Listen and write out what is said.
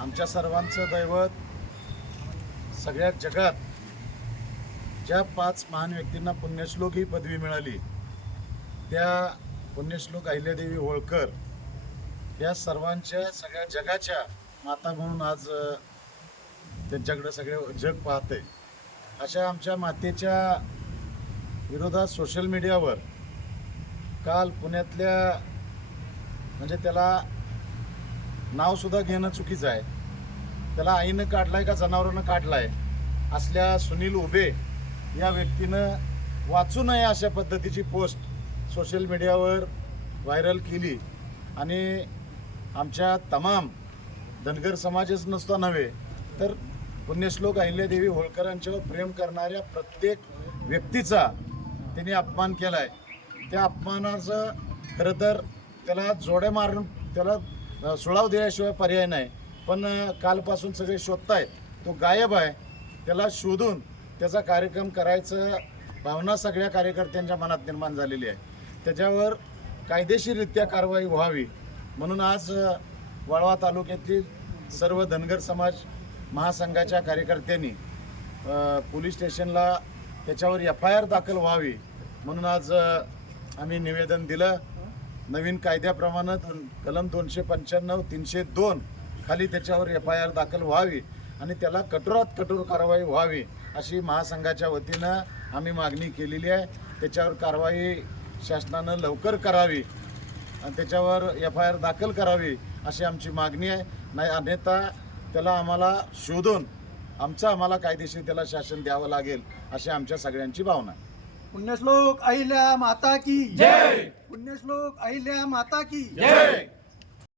आमच्या सर्वांचं दैवत, सगळ्या जगात ज्या 5 महान व्यक्तींना पुण्यश्लोक ही पदवी मिळाली त्या पुण्यश्लोक अहिल्यादेवी होळकर या सर्वांच्या सगळ्या जगाच्या माता म्हणून आज त्यांच्याकडे सगळे जग पाहते. अशा आमच्या मातेच्या विरोधात सोशल मीडियावर काल पुण्यातल्या म्हणजे त्याला नावसुद्धा घेणं चुकीचं आहे, त्याला आईनं काढलाय का जनावरानं काढलाय असल्या सुनील उभे या व्यक्तीनं वाचू नये अशा पद्धतीची पोस्ट सोशल मीडियावर व्हायरल केली आणि आमच्या तमाम धनगर समाजच नसता नव्हे तर पुण्यश्लोक अहिल्यादेवी होळकरांच्यावर प्रेम करणाऱ्या प्रत्येक व्यक्तीचा त्यांनी अपमान केला आहे. त्या अपमानाचं खरं तर त्याला जोड्या मारून त्याला सुळाव दिल्याशिवाय पर्याय नाही. पण कालपासून सगळे शोधतायत, तो गायब आहे. त्याला शोधून त्याचा कार्यक्रम करायचं भावना सगळ्या कार्यकर्त्यांच्या मनात निर्माण झालेली आहे. त्याच्यावर कायदेशीररित्या कारवाई व्हावी म्हणून आज वाळवा तालुक्यातील सर्व धनगर समाज महासंघाच्या कार्यकर्त्यांनी पोलीस स्टेशनला त्याच्यावर FIR दाखल व्हावी म्हणून आज आम्ही निवेदन दिलं. नवीन कायद्याप्रमाणे कलम 295 302 खाली त्याच्यावर FIR दाखल व्हावी आणि त्याला कठोरात कठोर कारवाई व्हावी अशी महासंघाच्या वतीनं आम्ही मागणी केलेली आहे. त्याच्यावर कारवाई शासनानं लवकर करावी आणि त्याच्यावर FIR दाखल करावी अशी आमची मागणी आहे. नाही अन्यथा त्याला आम्हाला शोधून आम्हाला कायदेशीर त्याला शासन द्यावं लागेल अशी आमच्या सगळ्यांची भावना आहे. पुण्यश्लोक अहिल्या माता की जय. पुण्यश्लोक अहिल्या माता की जय.